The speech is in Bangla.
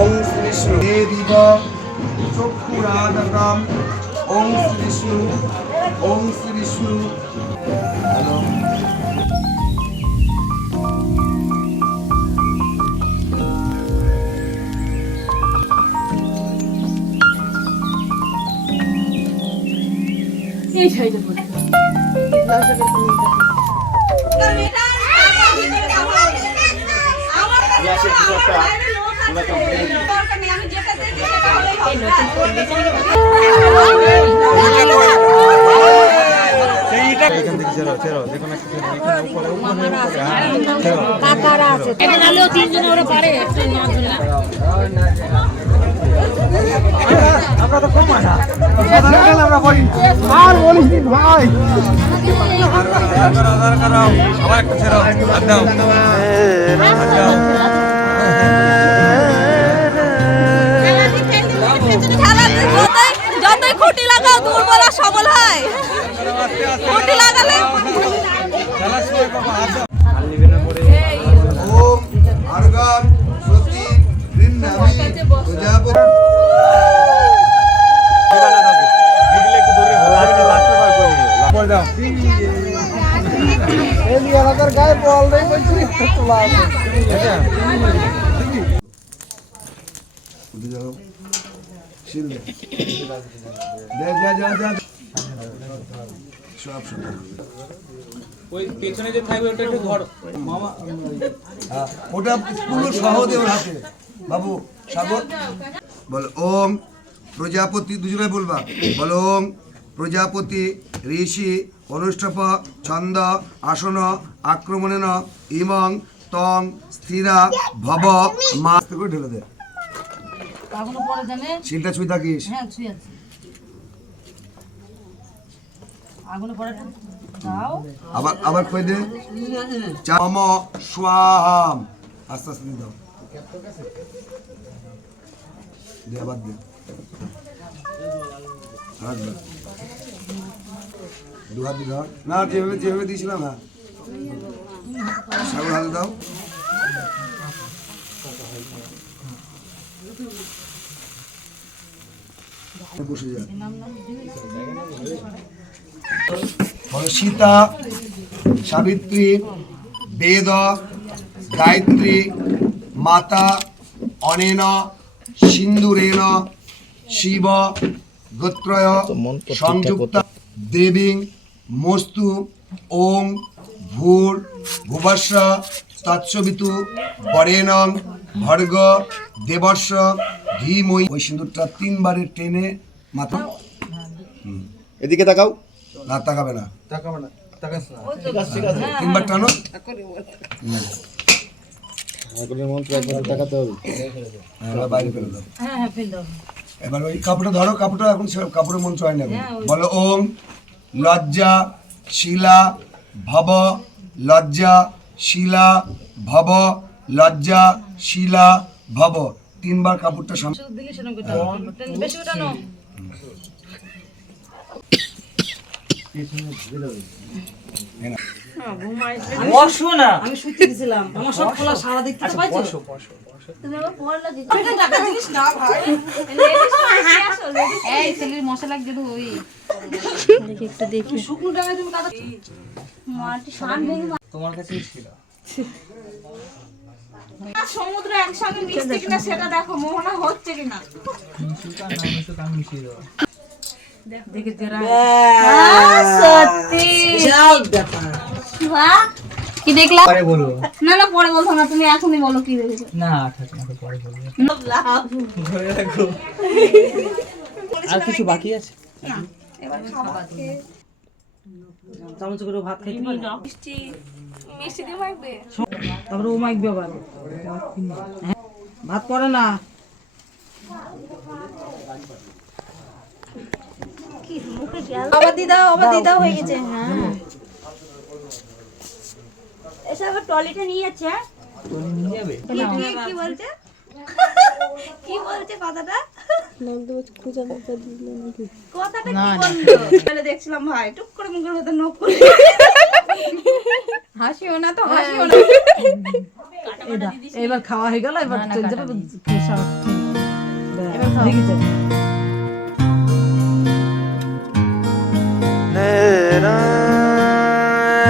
ওং শ্রীষ্ণু। দেব চক্ষুরাধাম ওং শ্রীষ্ণু। ওং শ্রীষ্ণু। হ্যালো এই সাইডে পড়ে Gracias, এখান থেকে ছেড়ো ছেড়ো যে কোনো একটা এখানে হ্যাঁ নাহলেও তিনজনে ওরা পারে আমরা তো কম না আমরা বলি আর বলিস ভাই আবার একটা ছেড়ো দাও সব ওই পেছনে যে থাকবে ওটা একটু ধরো। ওটা পুরো সহ ওর হাতে। বাবু সাগর? বল ওম প্রজাপতি দুজনে বলবা। বল ওম প্রজাপতি ঋষি অনুষ্ঠপ ছন্দ আসন আক্রমণেন ইমং তং স্থিরা ভব মা। করে ঢেলে দে। শিলটা ছুঁই থাকিস। হ্যাঁ ছুঁয়ে আছে। আগুনে পরে দাও। আবার আবার কই দে? চাম স্বাহাম। আস্তে আস্তে দাও। দে না যেভাবে যেভাবে দিয়েছিলাম হ্যাঁ। সাগর দাও। সীতা সাবিত্রী বেদ গায়ত্রী মাতা অনেন সিন্দুরেন শিব গোত্রয় সংযুক্ত দেবীং মস্তু ওং ভূর ভুবস্ব তৎসবিতু বরেণং ভর্গ দেবস্ব ধীময়ী ওই সিন্দুরটা তিনবারের টেনে মাথা এদিকে তাকাও। না তাকাবে না। তাকাবে না তাকাস না। তিনবার টানো। ঠাকুরের মন্ত্র একবার তাকাতে হবে। হ্যাঁ, এবার বাইরে ফেলে দাও। হ্যাঁ হ্যাঁ ফেল দাও। এবার ওই কাপড়টা ধরো কাপড়টা এখন কাপড়ের মন্ত্র হয় না বলো ওম লজ্জা শিলা ভব লজ্জা শিলা ভব লজ্জা শিলা ভব। তিনবার কাপড়টা সামনে দিলে সেরকম বেশি বসো না। আমি শুতে গেছিলাম। আমার সব খোলা সারা দেখতে তো পাইছো? বসো বসো এই ছেলের মশা লাগছে তো ওই। তুমি শুকনো ডাঙায় তুমি কাটা তোমার কাছে ছিল সমুদ্র একসঙ্গে মিশছে কিনা সেটা দেখো মোহনা হচ্ছে কিনা। দেখে তেরা সত্যি। বাহ, কি দেখলাম পরে বলব। না না পরে বলছো না তুমি এখনই বলো কি দেখেছ না ঠাকুমাকে পরে বলব। ধরে রাখো। আর কিছু বাকি আছে? চামচ করে ভাত খাইতে পারে। মিষ্টি মিষ্টি দিয়ে মাখবে? তারপরে ও মাইক ব্যবহার হ্যাঁ, ভাত পড়ে না। আবার দিদাও আবার দিদাও হয়ে গেছে হ্যাঁ। এসে আবার টয়লেটে নিয়ে যাচ্ছে হ্যাঁ? তুমি নিয়ে যাবে? কি বলছে? কথাটা? কথাটা কি বলল? তাহলে দেখছিলাম ভাই টুক করে মুখের ভেতর নখ করে হাসিও না তো হাসিও না। এবার খাওয়া হয়ে গেল এবার চলে যাবে সারা দেখেছে